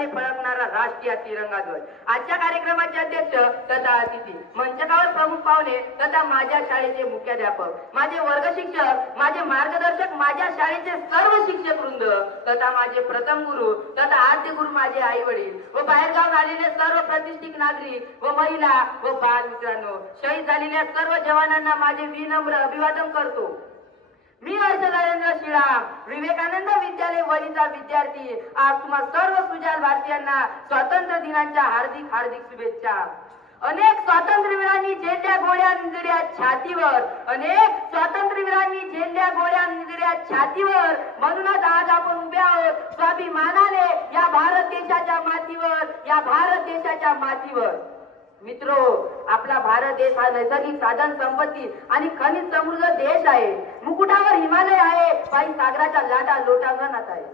गर्वाने फळकणारा राष्ट्रीय तिरंगा ध्वज। आजच्या कार्यक्रमाचे अध्यक्ष तथा अतिथी, मंचकावर प्रमुख पाहुणे तथा माझ्या शाळेचे मुख्याध्यापक, माझे वर्ग शिक्षक, माझे मार्गदर्शक, माझ्या शाळेचे सर्व शिक्षक वृंद तथा माझे प्रथम गुरु तथा आद्य गुरु माझे आई वडील व बाहेरगाव आलेले सर्व प्रतिष्ठित नागरिक व महिला व बाल मित्रांनो, शहीद झालेल्या सर्व जवानांना माझे विनम्र अभिवादन करतो। मी हर्षराजेंद्र शिळा, विवेकानंद विद्यालय वलीचा विद्यार्थी, आज तुम्हा सर्व सुजाण भारतीयांना स्वातंत्र्य दिनाच्या हार्दिक हार्दिक शुभेच्छा। अनेक स्वातंत्र्यवीरांनी झेलल्या गोळ्या निजड्या छातीवर, अनेक स्वातंत्र्यवीरांनी झेलल्या गोळ्या निजड्या छातीवर, म्हणूनच आज आपण उभे आहोत स्वाभिमानाने या भारत देशाच्या मातीवर, या भारत देशाच्या मातीवर। मित्रो, आपला भारत देश हा नैसर्गिक साधन संपत्ती आणि खनिज समृद्ध देश आहे। मुकुटावर हिमालय आहे, पायी सागराच्या लाटा लोटांगणात आहे।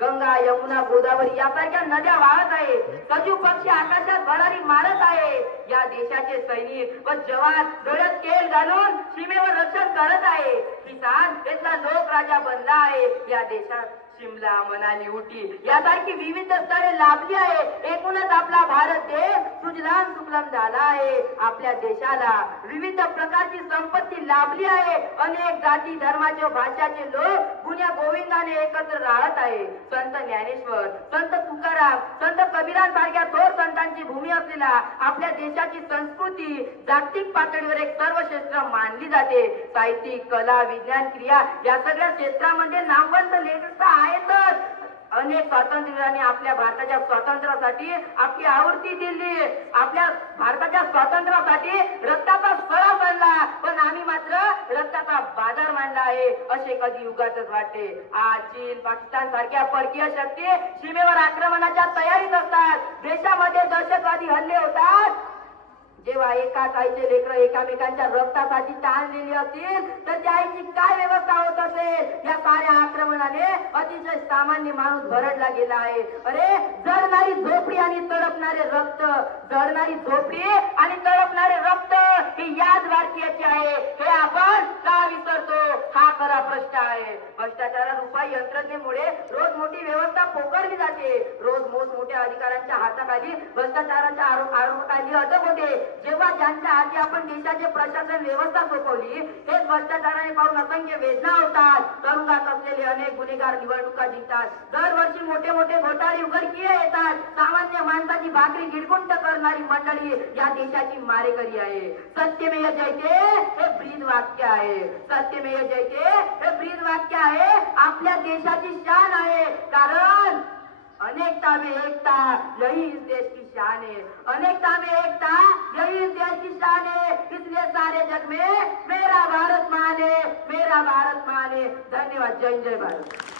गंगा, यमुना, गोदावरी यासारख्या नद्या वाहत आहे। सजीव पक्षी आकाशात भरारी मारत आहे। या देशाचे सैनिक व जवान डोळ्यात तेल घालून सीमेवर रक्षण करत आहे। किसान इथला लोकराजा बनला आहे। या देशात शिमला, मनाली, उटी यासारखी विविध स्थळे लाभली आहे। एकूणच आपला भारत देश सुजलाम सुफलाम झाला आहे। आपल्या देशाला विविध प्रकारची संपत्ती लाभली आहे। अनेक जाती धर्माचे भाषाचे लोक गुण्या गोविंदाने एकत्र राहत आहे। संत ज्ञानेश्वर, संत तुकाराम, संत कबीरांसारख्या थोर संतांची भूमी असलेला आपल्या देशाची संस्कृती जागतिक पातळीवर एक सर्वश्रेष्ठ मानली जाते। साहित्यिक, कला, विज्ञान, क्रिया या सगळ्या क्षेत्रामध्ये नामवंत लेखक आहेतच। अनेक स्वातंत्र्यवीरांनी आपल्या भारताच्या स्वातंत्र्यासाठी आपली आहुती दिली। आपल्या भारताच्या स्वातंत्र्यासाठी रक्ताचा सळा बनला, पण आम्ही मात्र रक्ताचा बाजार मांडला आहे असे कधी युगातच वाटते। आज चीन, पाकिस्तान सारख्या परकीय शक्ती सीमेवर आक्रमणाच्या तयारीत असतात। देशामध्ये दहशतवादी हल्ले होतात। जेव्हा एकाच आईचे लेकरं एकामेकांच्या रक्तासाठी ताणलेली असतील तर त्या आईची काय व्यवस्था होत असेल। या साऱ्या आक्रमणाने अतिशय सामान्य माणूस भरडला गेला आहे। अरे, जळणारी झोपडी आणि तडपणारे रक्त, जळणारी झोपडी आणि तडपणारे रक्त ही याच भारतीयाची आहे। हे आपण का विसरतो? हा खरा प्रश्न आहे। भ्रष्टाचारारूपी यंत्रणेमुळे रोज मोठी व्यवस्था पोखरली जाते। रोज मोठमोठ्या अधिकाऱ्यांच्या हाताखाली भ्रष्टाचाराच्या आरोपाखाली अटक होते। जेव्हा ज्यांच्या हाती आपण देशाचे प्रशासन व्यवस्था सोपवली, हेच भ्रष्टाचाराने पाहून असंख्य वेदना होतात। तुरुंगात असलेले अनेक गुन्हेगार निवडणुका जिंकतात। दरवर्षी मोठे मोठे घोटाळे उघडकीस येतात। सामान्य माणसाची भाकरी गिळगुंट करणारी मंडळी या देशाची मारेकरी आहे। सत्यमेव जयते हे ब्रीद वाक्य आहे। सत्यमेव जयते हे ब्रीद वाक्य आहे, आपल्या देशाची शान आहे। कारण अनेकता में एकता, यही इस देश की शान है। अनेकता में एकता, यही इस देश की शान है। इसलिए सारे जग में मेरा भारत महान है, मेरा भारत महान है। धन्यवाद। जय जय भारत।